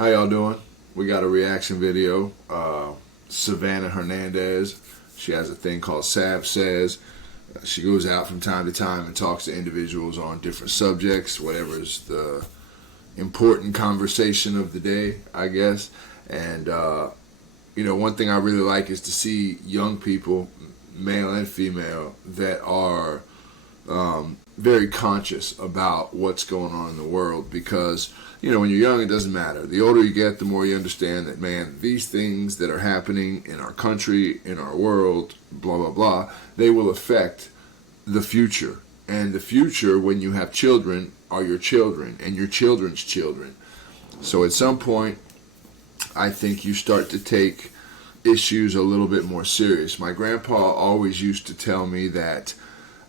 How y'all doing? We got a reaction video. Savannah Hernandez, she has a thing called Sav Says. She goes out from time to time and talks to individuals on different subjects, whatever's the important conversation of the day, I guess. And, one thing I really like is to see young people, male and female, that are very conscious about what's going on in the world, because when you're young, it doesn't matter. The older you get, the more you understand that, man, these things that are happening in our country, in our world, blah, blah, blah, they will affect the future. And the future, when you have children, are your children and your children's children. So at some point, I think you start to take issues a little bit more serious. My grandpa always used to tell me that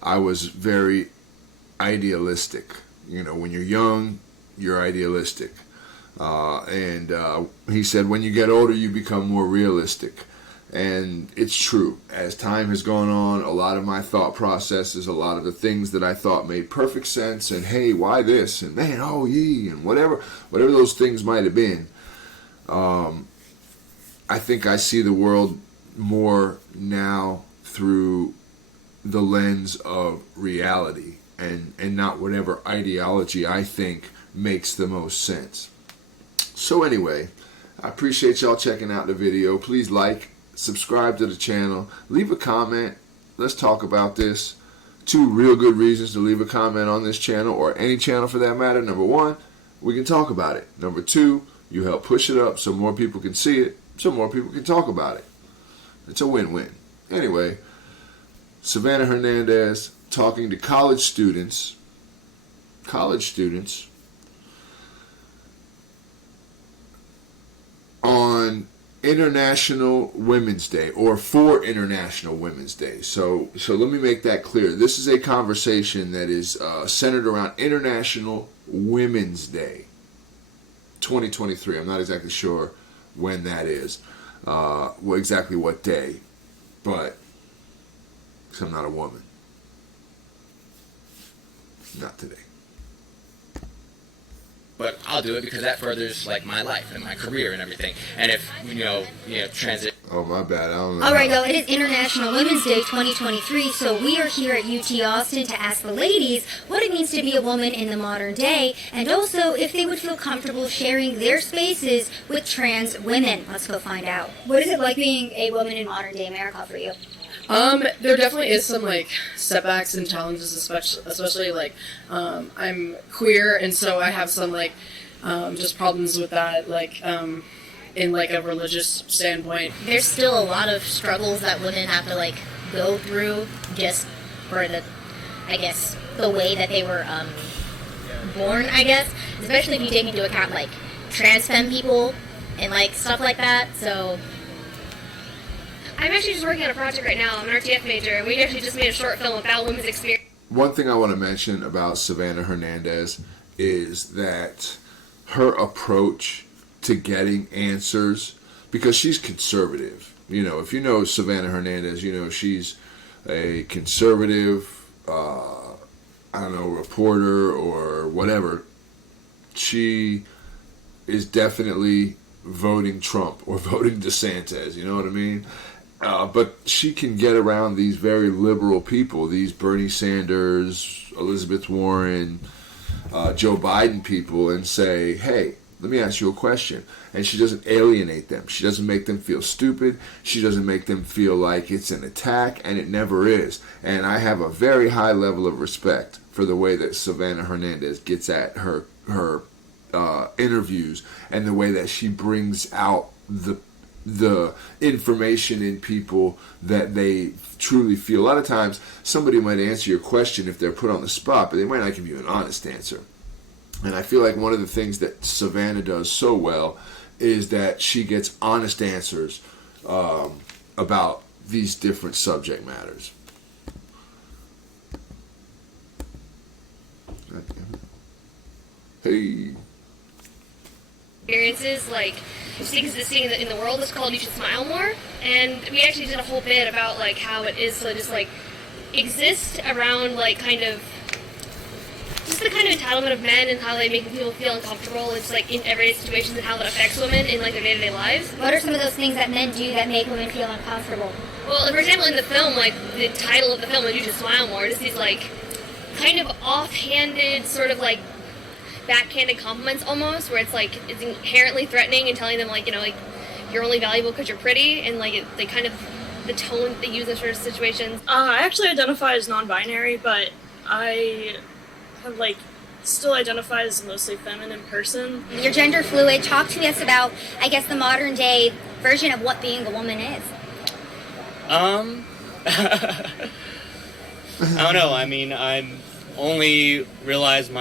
I was very idealistic. When you're young, you're idealistic. And he said, when you get older, you become more realistic. And it's true. As time has gone on, a lot of my thought processes, a lot of the things that I thought made perfect sense, and hey, why this? And man, oh, yee, and whatever those things might have been. I think I see the world more now through the lens of reality and not whatever ideology I think makes the most sense. So anyway, I appreciate y'all checking out the video. Please like, subscribe to the channel, leave a comment. Let's talk about this. 2 real good reasons to leave a comment on this channel, or any channel for that matter. Number 1, we can talk about it. Number 2, you help push it up so more people can see it, so more people can talk about it. It's a win-win. Anyway, Savannah Hernandez talking to college students on International Women's Day, or for International Women's Day. So let me make that clear. This is a conversation that is centered around International Women's Day 2023. I'm not exactly sure when that is, exactly what day, but because I'm not a woman. Not today. But I'll do it because that furthers my life and my career and everything. And if transit. Oh, my bad. I don't know. All right, though, it is International Women's Day 2023, so we are here at UT Austin to ask the ladies what it means to be a woman in the modern day, and also if they would feel comfortable sharing their spaces with trans women. Let's go find out. What is it like being a woman in modern day America for you? There definitely is some setbacks and challenges, especially I'm queer, and so I have some just problems with that, in a religious standpoint. There's still a lot of struggles that women have to go through just for the way that they were born, I guess, especially if you take into account trans femme people and stuff like that. So I'm actually just working on a project right now. I'm an RTF major, and we actually just made a short film about women's experience. One thing I want to mention about Savannah Hernandez is that her approach to getting answers, because she's conservative. If you know Savannah Hernandez, she's a conservative, reporter or whatever. She is definitely voting Trump or voting DeSantis, you know what I mean? But she can get around these very liberal people, these Bernie Sanders, Elizabeth Warren, Joe Biden people, and say, hey, let me ask you a question. And she doesn't alienate them. She doesn't make them feel stupid. She doesn't make them feel like it's an attack, and it never is. And I have a very high level of respect for the way that Savannah Hernandez gets at her interviews, and the way that she brings out the information in people that they truly feel. A lot of times somebody might answer your question if they're put on the spot, but they might not give you an honest answer. And I feel like one of the things that Savannah does so well is that she gets honest answers about these different subject matters. Hey. Experiences just existing in the world is called You Should Smile More, and we actually did a whole bit about how it is to just exist around kind of just just the kind of entitlement of men and how they make people feel uncomfortable. It's like in everyday situations and how that affects women in like their day-to-day lives. What are some of those things that men do that make women feel uncomfortable? Well, for example, in the film, like the title of the film, "When You Just Smile More," just these like kind of offhanded, sort of like backhanded compliments almost, where it's like it's inherently threatening and telling them like, you know, like you're only valuable because you're pretty, and like they kind of the tone that they use in certain situations. I actually identify as non-binary, but I have like still identify as a mostly feminine person. You're gender fluid. Talk to us about, I guess, the modern day version of what being a woman is. I don't know. I mean, I'm only realized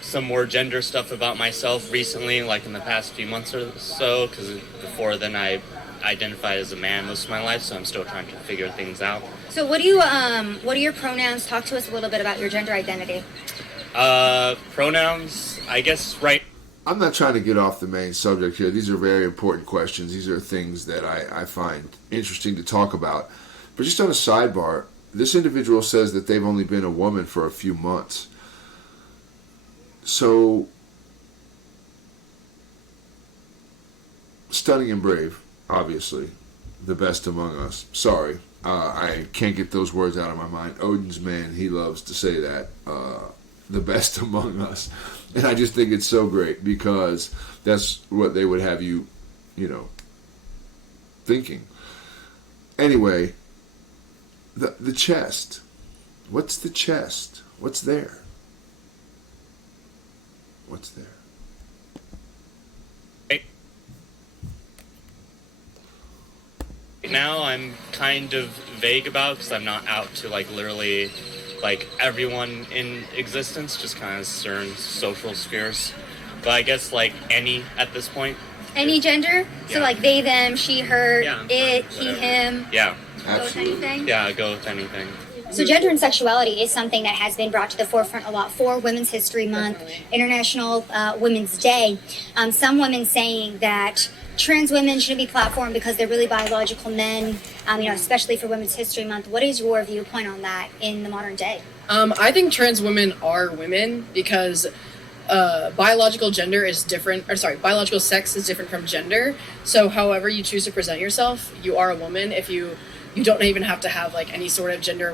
some more gender stuff about myself recently, like in the past few months or so, because before then I identified as a man most of my life, so I'm still trying to figure things out. So what are your pronouns? Talk to us a little bit about your gender identity. Pronouns, I guess, right. I'm not trying to get off the main subject here. These are very important questions. These are things that I find interesting to talk about. But just on a sidebar, this individual says that they've only been a woman for a few months. So, stunning and brave, obviously. The best among us. Sorry, I can't get those words out of my mind. Odin's man, he loves to say that. The best among us. And I just think it's so great because that's what they would have you, thinking. Anyway, the chest. What's the chest? What's there? What's there? Now I'm kind of vague about, because I'm not out to like literally like everyone in existence, just kind of certain social spheres. But I guess like any at this point. Any gender? Yeah. So like they, them, she, her, Yeah, it, whatever. he, him. Yeah. Go with anything? Yeah, go with anything. So gender and sexuality is something that has been brought to the forefront a lot for Women's History Month, International Women's Day. Some women saying that trans women shouldn't be platformed because they're really biological men, especially for Women's History Month. What is your viewpoint on that in the modern day? I think trans women are women because biological gender is different, biological sex is different from gender. So however you choose to present yourself, you are a woman. If you don't even have to have like any sort of gender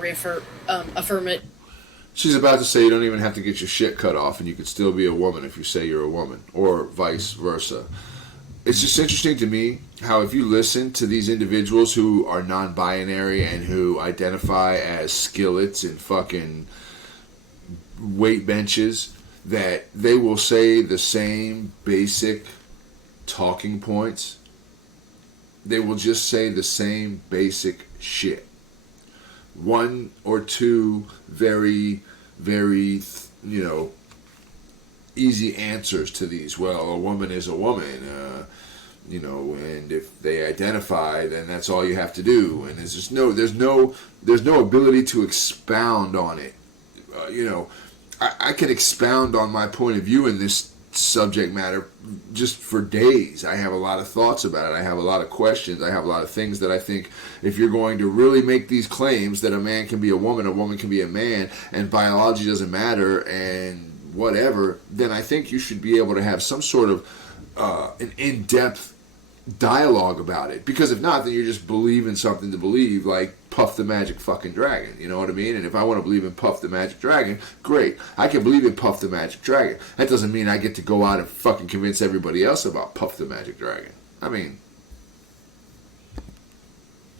affirmative. She's about to say you don't even have to get your shit cut off and you could still be a woman if you say you're a woman, or vice versa. It's just interesting to me how if you listen to these individuals who are non-binary and who identify as skillets and fucking weight benches, that they will say the same basic talking points. They will just say the same basic shit. One or two very, very, easy answers to these. Well, a woman is a woman, and if they identify, then that's all you have to do. And there's just there's no ability to expound on it. I can expound on my point of view in this subject matter just for days. I have a lot of thoughts about it. I have a lot of questions. I have a lot of things that I think if you're going to really make these claims that a man can be a woman can be a man, and biology doesn't matter and whatever, then I think you should be able to have some sort of an in-depth dialogue about it. Because if not, then you're just believing something to believe, like Puff the Magic fucking Dragon. You know what I mean? And if I want to believe in Puff the Magic Dragon, great. I can believe in Puff the Magic Dragon. That doesn't mean I get to go out and fucking convince everybody else about Puff the Magic Dragon. I mean...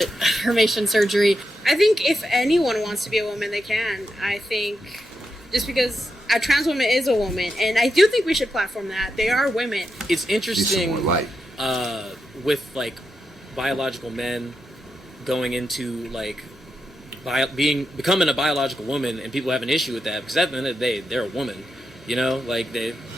Affirmation surgery. I think if anyone wants to be a woman, they can. I think just because a trans woman is a woman, and I do think we should platform that. They are women. It's interesting Need some more light. With like biological men going into like becoming a biological woman, and people have an issue with that because at the end of the day they're a woman, like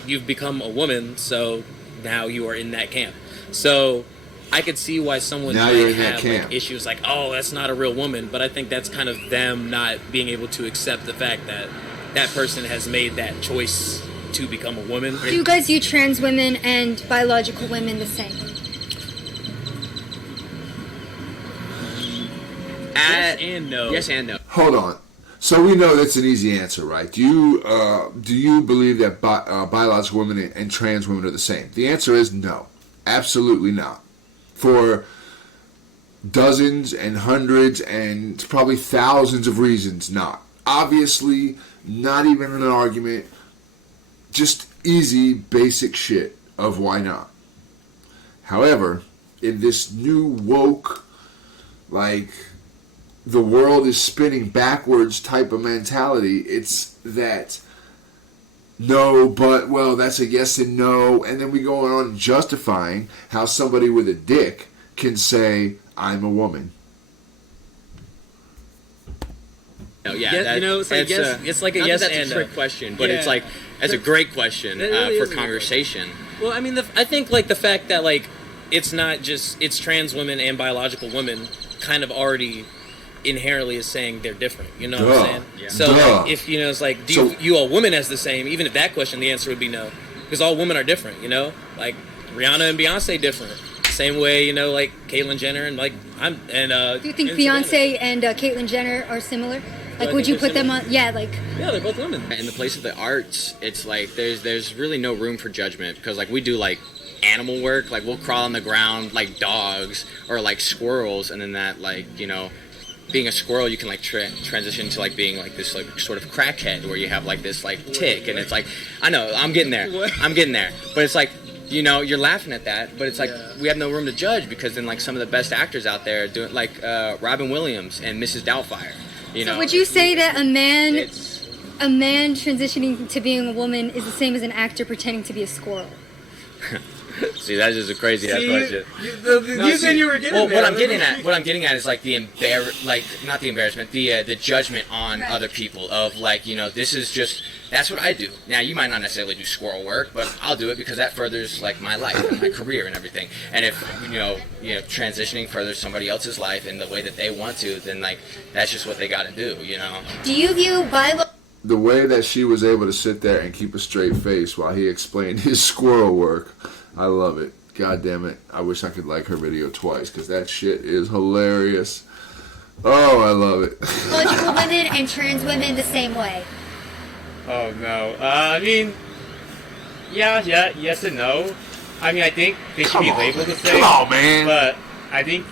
you've become a woman, so now you are in that camp. So I could see why someone Now might you're in that have camp. like issues like, oh, that's not a real woman, but I think that's kind of them not being able to accept the fact that that person has made that choice to become a woman. Do you guys view trans women and biological women the same? Yes and no. Yes and no. Hold on. So we know that's an easy answer, right? Do you believe that biological women and trans women are the same? The answer is no, absolutely not. For dozens and hundreds and probably thousands of reasons, not. Obviously, not even an argument. Just easy, basic shit of why not. However, in this new woke, like, the world is spinning backwards type of mentality, it's that no, but, well, that's a yes and no, and then we go on justifying how somebody with a dick can say, I'm a woman. No, yeah, it's like yes, it's like a yes that's and a trick question, but yeah. it's like that's a great question really for is a great conversation. Well, I mean, I think like the fact that like it's not just it's trans women and biological women kind of already inherently is saying they're different. You know what I'm saying? Yeah. So like, if it's like, do you view all women as the same? Even if that question, the answer would be no, because all women are different. You know, like Rihanna and Beyonce different. Same way, like Caitlyn Jenner and like Do you think Beyonce and Caitlyn Jenner are similar? Like, would you put them on? Yeah, like. Yeah, they're both women. In the place of the arts, it's like there's really no room for judgment because like we do like animal work, like we'll crawl on the ground like dogs or like squirrels, and then that like being a squirrel, you can like transition to like being like this like sort of crackhead where you have like this like tick, and it's like I know I'm getting there, but it's like. You're laughing at that, but it's like we have no room to judge because then like some of the best actors out there doing like Robin Williams and Mrs. Doubtfire. So would you say that a man transitioning to being a woman is the same as an actor pretending to be a squirrel? See, that's just a crazy ass question. You said you were getting well, what I'm getting at is like not the embarrassment, the judgment on other people of like, this is just that's what I do. Now you might not necessarily do squirrel work, but I'll do it because that furthers like my life and my career and everything. And if transitioning furthers somebody else's life in the way that they want to, then like that's just what they got to do. Do you view the way that she was able to sit there and keep a straight face while he explained his squirrel work? I love it. God damn it. I wish I could like her video twice because that shit is hilarious. Oh, I love it. biological women and trans women the same way? Oh, no. I mean, yes and no. I mean, I think they should be labeled the same. Come on, man. But I think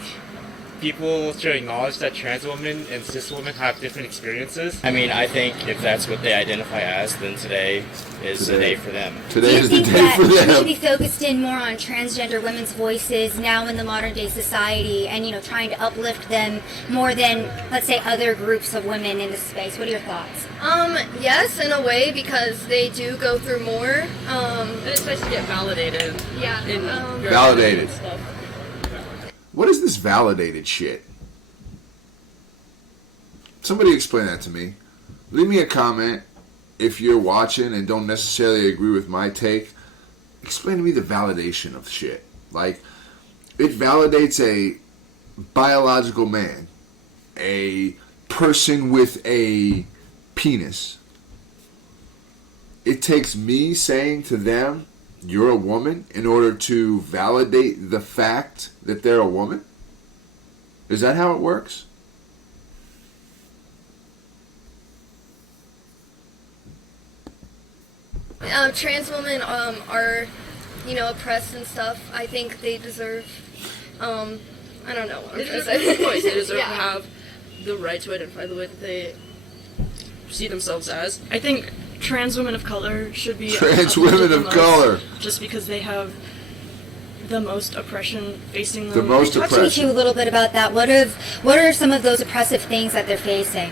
people should acknowledge that trans women and cis women have different experiences. I mean, I think if that's what they identify as, then today is the day for them. Today is the day for Do you think that we them. should be focused in more on transgender women's voices now in the modern day society and, trying to uplift them more than, let's say, other groups of women in this space? What are your thoughts? Yes, in a way, because they do go through more. And it's nice to get validated. Yeah. Validated. What is this validated shit? Somebody explain that to me. Leave me a comment if you're watching and don't necessarily agree with my take. Explain to me the validation of shit. Like, it validates a biological man, a person with a penis. It takes me saying to them, you're a woman, in order to validate the fact that they're a woman? Is that how it works? Trans women are, oppressed and stuff. I think they deserve, I don't know what I'm trying to say. Of course, they deserve to have the right to identify the way that they see themselves as. I think trans women of color should be Trans women of color. just because they have the most oppression facing them. The most Talk to me oppression. too a little bit about that. What are some of those oppressive things that they're facing?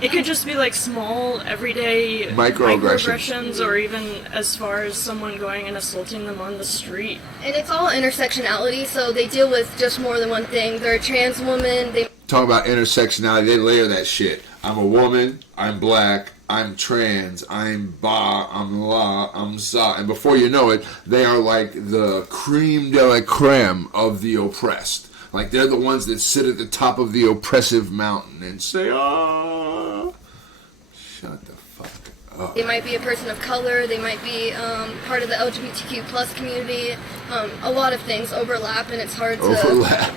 It could just be like small, everyday Microaggressions. or even as far as someone going and assaulting them on the street. And it's all intersectionality, so they deal with just more than one thing. They're a trans woman. They Talk about intersectionality, they layer that shit. I'm a woman, I'm black, I'm trans, I'm ba, I'm la, I'm za. And before you know it, they are like the creme de la creme of the oppressed. Like they're the ones that sit at the top of the oppressive mountain and say, oh, shut the fuck up. They might be a person of color. They might be part of the LGBTQ plus community. A lot of things overlap, and it's hard to Overlap.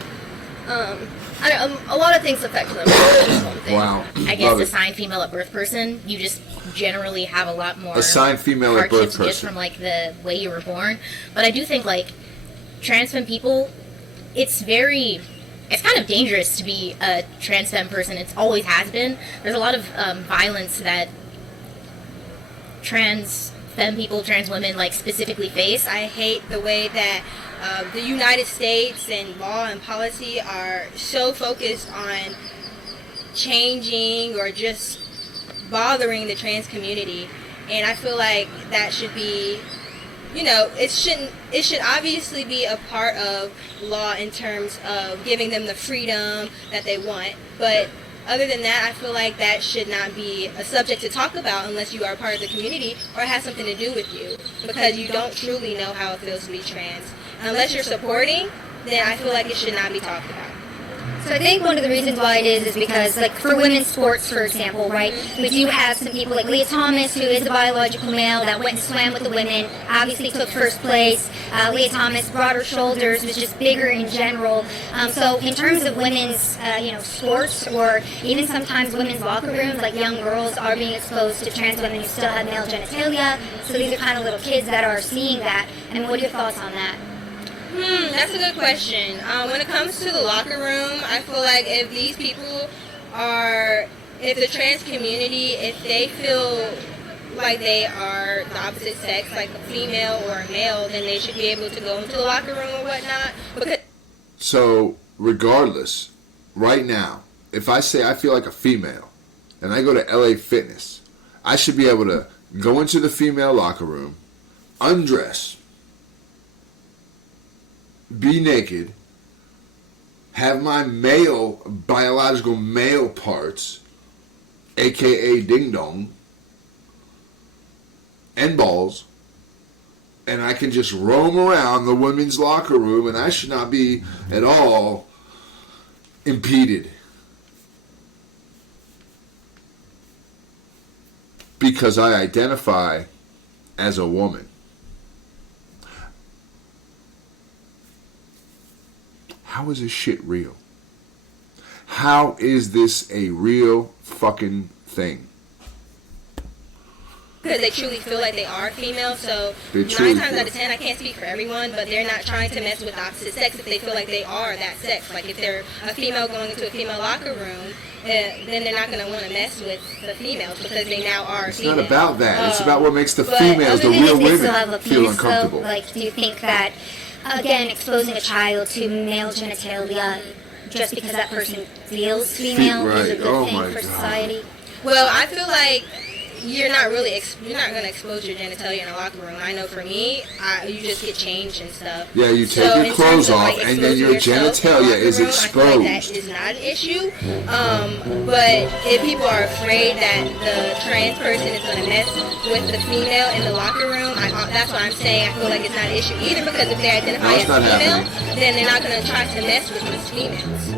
a lot of things affect them. Not just one thing. Wow. I guess, Love it. assigned female at birth person, you just generally have a lot more Assigned female at birth hardships just person. from like the way you were born. But I do think like trans femme people, it's kind of dangerous to be a trans femme person. It always has been. There's a lot of violence that trans femme people, trans women, like specifically face. I hate the way that the United States and law and policy are so focused on changing or just bothering the trans community, and I feel like that should be, it should obviously be a part of law in terms of giving them the freedom that they want, but other than that, I feel like that should not be a subject to talk about unless you are part of the community or it has something to do with you, because you don't truly know how it feels to be trans. Unless you're supporting, then I feel like it should not be talked about. So I think one of the reasons why it is because, like, for women's sports, for example, right, we do have some people like Leah Thomas, who is a biological male, that went and swam with the women, obviously took first place. Leah Thomas, broader shoulders, was just bigger in general. So in terms of women's, sports, or even sometimes women's locker rooms, like young girls are being exposed to trans women who still have male genitalia. So these are kind of little kids that are seeing that. And what are your thoughts on that? That's a good question. When it comes to the locker room, I feel like if these people if the trans community, if they feel like they are the opposite sex, like a female or a male, then they should be able to go into the locker room or whatnot. So, regardless, right now, if I say I feel like a female and I go to LA Fitness, I should be able to go into the female locker room, undress, be naked, have my biological male parts, aka ding dong, and balls, and I can just roam around the women's locker room, and I should not be at all impeded. Because I identify as a woman. How is this shit real? How is this a real fucking thing? Because they truly feel like they are female, so 9 times out of 10, I can't speak for everyone, but they're not trying to mess with the opposite sex if they feel like they are that sex. Like if they're a female going into a female locker room, then they're not going to want to mess with the females because they now are female. It's not about that. It's about what makes the females, the real women, feel uncomfortable. Like, do you think that, again, exposing a child to male genitalia just because that person feels female is a good thing for society? Well, I feel like you're not going to expose your genitalia in a locker room. I know for me, you just get changed and stuff. Yeah, you take your clothes off and then your genitalia is exposed. I feel like that is not an issue. But if people are afraid that the trans person is going to mess with the female in the locker room, that's what I'm saying. I feel like it's not an issue either, because if they identify as female, then they're not going to try to mess with these females.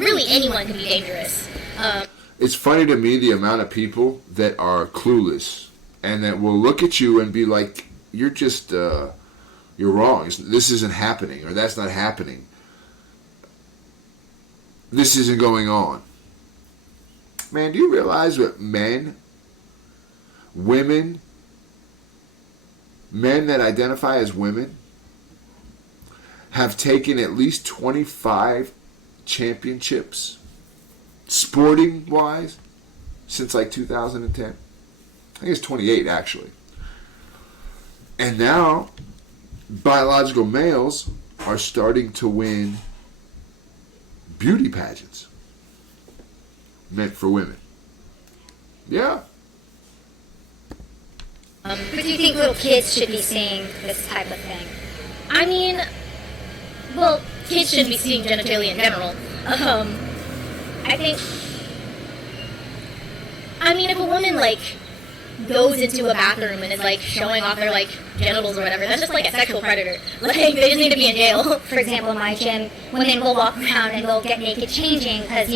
Really, anyone can be dangerous. It's funny to me the amount of people that are clueless and that will look at you and be like, you're just, you're wrong. This isn't happening, or that's not happening. This isn't going on. Man, do you realize what men that identify as women have taken at least 25 championships, sporting wise, since like 2010? I think it's 28 actually. And now biological males are starting to win beauty pageants meant for women. Yeah. But do you think little kids should be seeing this type of thing? I mean, well, kids shouldn't be seeing genitalia in general. I mean, if a woman, like, goes into a bathroom and is, like, showing off their, like, genitals or whatever, that's just, like, a sexual predator. Like, they just need to be in jail. For example, in my gym, women will walk around and they'll get naked changing because,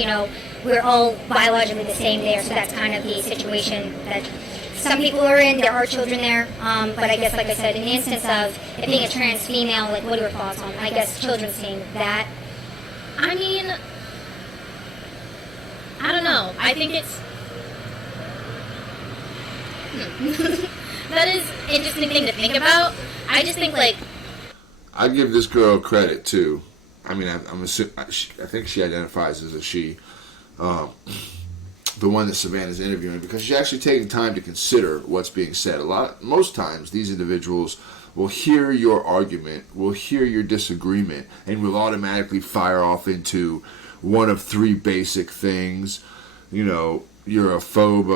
we're all biologically the same there, so that's kind of the situation that some people are in. There are children there, but I guess, like I said, in the instance of it being a trans female, like, what are your thoughts on, I guess, children seeing that? I mean, know. I think it's that is an interesting thing to think about. I just think like I give this girl credit too. I mean, I think she identifies as a she. The one that Savannah's interviewing, because she's actually taking time to consider what's being said. Most times, these individuals will hear your argument, will hear your disagreement, and will automatically fire off into one of three basic things. You know, you're a phobe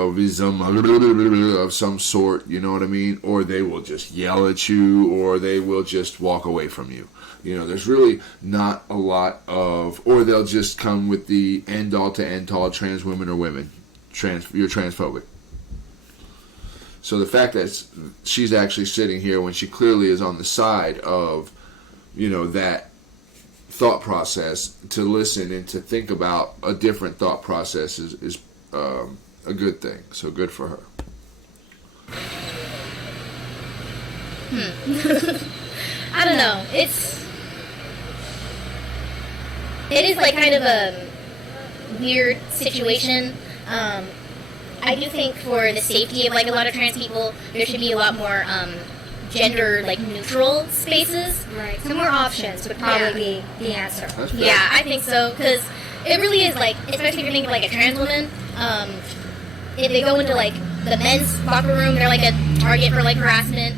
of some sort, you know what I mean? Or they will just yell at you, or they will just walk away from you. You know, there's really not a lot of, or they'll just come with the end-all to end-all, trans women or women. You're transphobic. So the fact that she's actually sitting here when she clearly is on the side of, you know, that thought process, to listen and to think about a different thought process is a good thing. So good for her. I don't know. It is like kind of a weird situation. I do think for the safety of like a lot of trans people, there should be a lot more gender like neutral spaces. Right. Some more options would probably be the answer. Yeah, I think so, because it really is like, especially if you're thinking like a trans woman, if they go into like the men's locker room, they're like a target for like harassment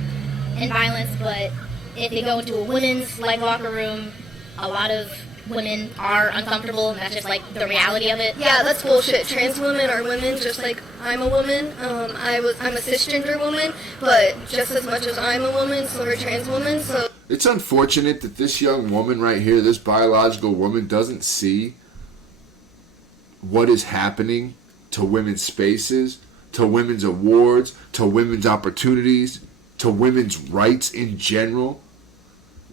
and violence. But if they go into a women's like locker room, a lot of women are uncomfortable, and that's just like the reality of it. Yeah, that's bullshit. Trans women are women, just like I'm a woman. I'm a cisgender woman, but just as much as I'm a woman, so are a trans woman. So it's unfortunate that this young woman right here, this biological woman, doesn't see what is happening to women's spaces, to women's awards, to women's opportunities, to women's rights in general,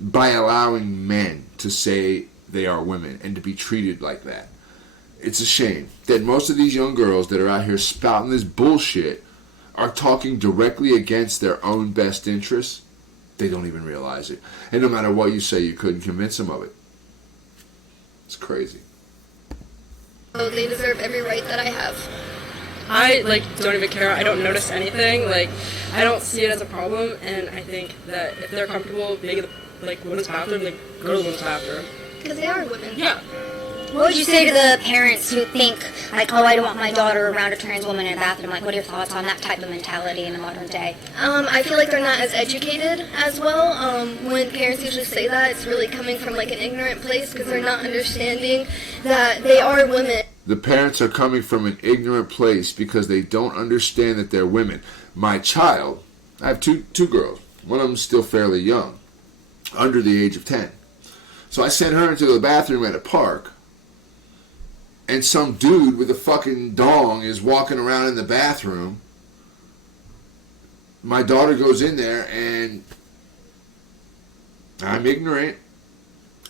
by allowing men to say they are women and to be treated like that. It's a shame that most of these young girls that are out here spouting this bullshit are talking directly against their own best interests. They don't even realize it. And no matter what you say, you couldn't convince them of it. It's crazy. they deserve every right that I have. I don't even care. I don't notice anything. I don't see it as a problem, and I think that if they're comfortable making women's bathroom, go to the women's bathroom. Because they are women. Yeah. What would you say to the parents who think, oh, I don't want my daughter around a trans woman in a bathroom? What are your thoughts on that type of mentality in the modern day? I feel like they're not as educated as well. When parents usually say that, it's really coming from an ignorant place because they're not understanding that they are women. The parents are coming from an ignorant place because they don't understand that they're women. My child, I have two girls. One of them's still fairly young, under the age of 10. So I sent her into the bathroom at a park, and some dude with a fucking dong is walking around in the bathroom. My daughter goes in there, and I'm ignorant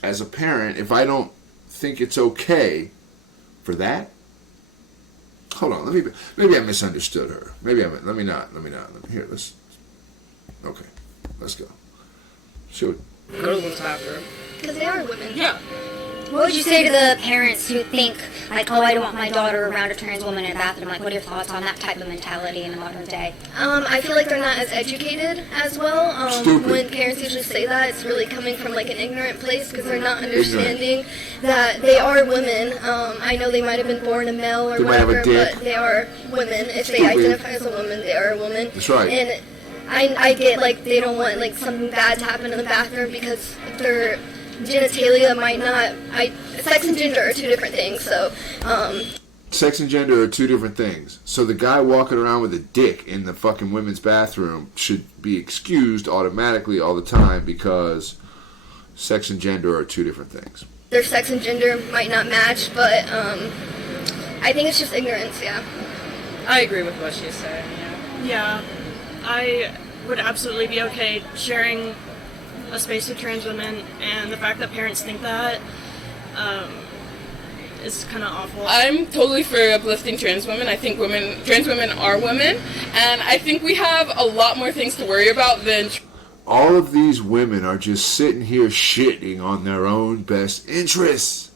as a parent if I don't think it's okay for that. Hold on, maybe I misunderstood her. Let me not. Here, let's go. Shoot. Go to the women's bathroom. Because they are women. Yeah. What would you say to the parents who think, oh, I don't want my daughter around a trans woman in a bathroom? What are your thoughts on that type of mentality in the modern day? I feel like they're not as educated as well. Stupid. When parents usually say that, it's really coming from an ignorant place because they're not understanding that they are women. I know they might have been born a male or They might have a whatever, dick. but they are women. If they Stupid. identify as a woman, they are a woman. That's right. And I get they don't want something bad to happen in the bathroom because their genitalia might not. Sex and gender are two different things. So. Sex and gender are two different things. So the guy walking around with a dick in the fucking women's bathroom should be excused automatically all the time because sex and gender are two different things. Their sex and gender might not match, but I think it's just ignorance. Yeah. I agree with what she's saying. Yeah, I would absolutely be okay sharing a space with trans women, and the fact that parents think that is kind of awful. I'm totally for uplifting trans women. I think trans women are women, and I think we have a lot more things to worry about than... All of these women are just sitting here shitting on their own best interests.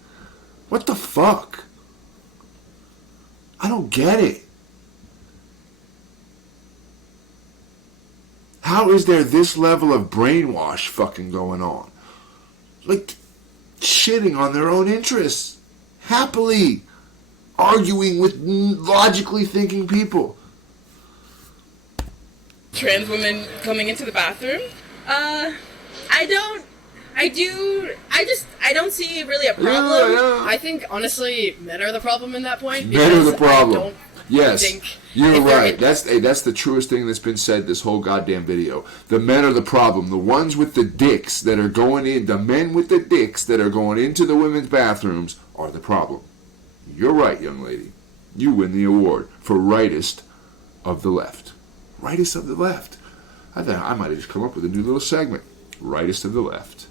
What the fuck? I don't get it. How is there this level of brainwash fucking going on? Like, shitting on their own interests. Happily arguing with logically thinking people. Trans women coming into the bathroom? I don't see really a problem. I think, honestly, men are the problem in that point. Men are the because problem. I don't Yes, think you're if they're right. That's the truest thing that's been said this whole goddamn video. The men are the problem. The ones with the dicks that are going in, the men with the dicks that are going into the women's bathrooms are the problem. You're right, young lady. You win the award for rightest of the left. Rightest of the left. I thought I might have just come up with a new little segment. Rightest of the left.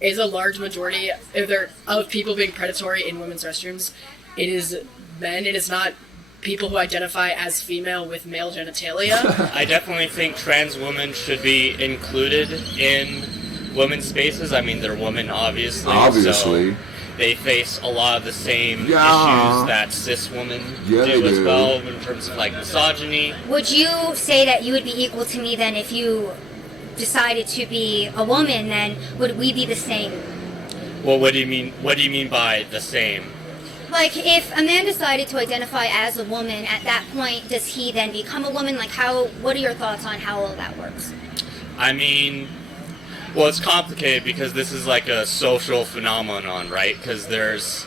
Is a large majority of people being predatory in women's restrooms. It is men. It is not people who identify as female with male genitalia. I definitely think trans women should be included in women's spaces. I mean, they're women, obviously. Obviously. So they face a lot of the same issues that cis women do as well in terms of like misogyny. Would you say that you would be equal to me then if you decided to be a woman? Then would we be the same? Well, what do you mean? What do you mean by the same? Like, if a man decided to identify as a woman, at that point, does he then become a woman? Like, what are your thoughts on how all that works? I mean, well, it's complicated because this is like a social phenomenon, right? Because there's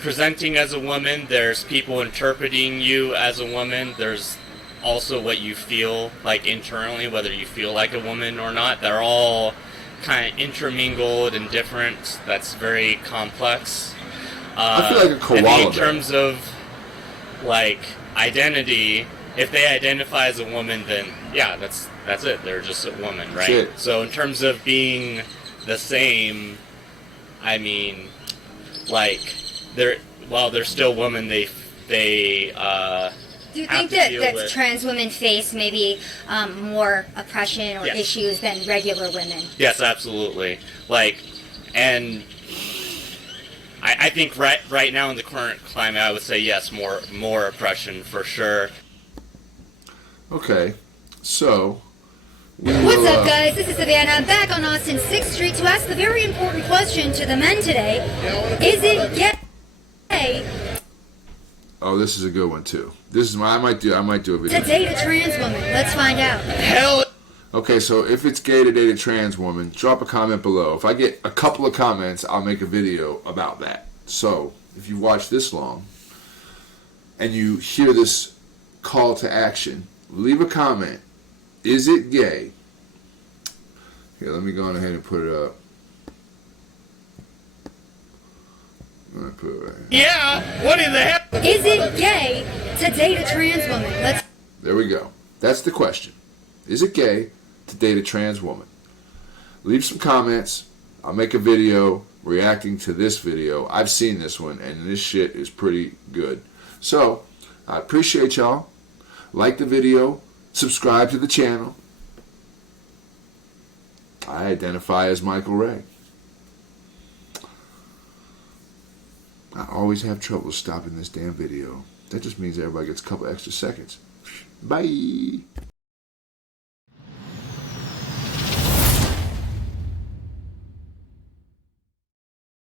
presenting as a woman, there's people interpreting you as a woman, there's also what you feel like internally, whether you feel like a woman or not. They're all kind of intermingled and different. That's very complex. I feel like a koala I think in bear. terms of like identity, if they identify as a woman, then yeah, that's it. They're just a woman, right? That's it. So in terms of being the same, I mean, like while they're still women, they Do you think that trans women face maybe more oppression or Yes. issues than regular women? Yes, absolutely. Like, and I think right now in the current climate, I would say yes, more oppression for sure. Okay, so What's up, guys? This is Savannah, back on Austin 6th Street to ask the very important question to the men today. Is it gay Oh, this is a good one too. This is I might do a video. to date a trans woman? Let's find out. Hell. Okay, so if it's gay to date a trans woman, drop a comment below. If I get a couple of comments, I'll make a video about that. So, if you watch this long and you hear this call to action, leave a comment. Is it gay? Here, let me go on ahead and put it up. I'm gonna put it right here. Yeah, what in the hell? Is it gay to date a trans woman? Let's. There we go. That's the question. Is it gay to date a trans woman? Leave some comments. I'll make a video reacting to this video. I've seen this one, and this shit is pretty good. So, I appreciate y'all. Like the video. Subscribe to the channel. I identify as Michael Ray. I always have trouble stopping this damn video. That just means everybody gets a couple extra seconds. Bye.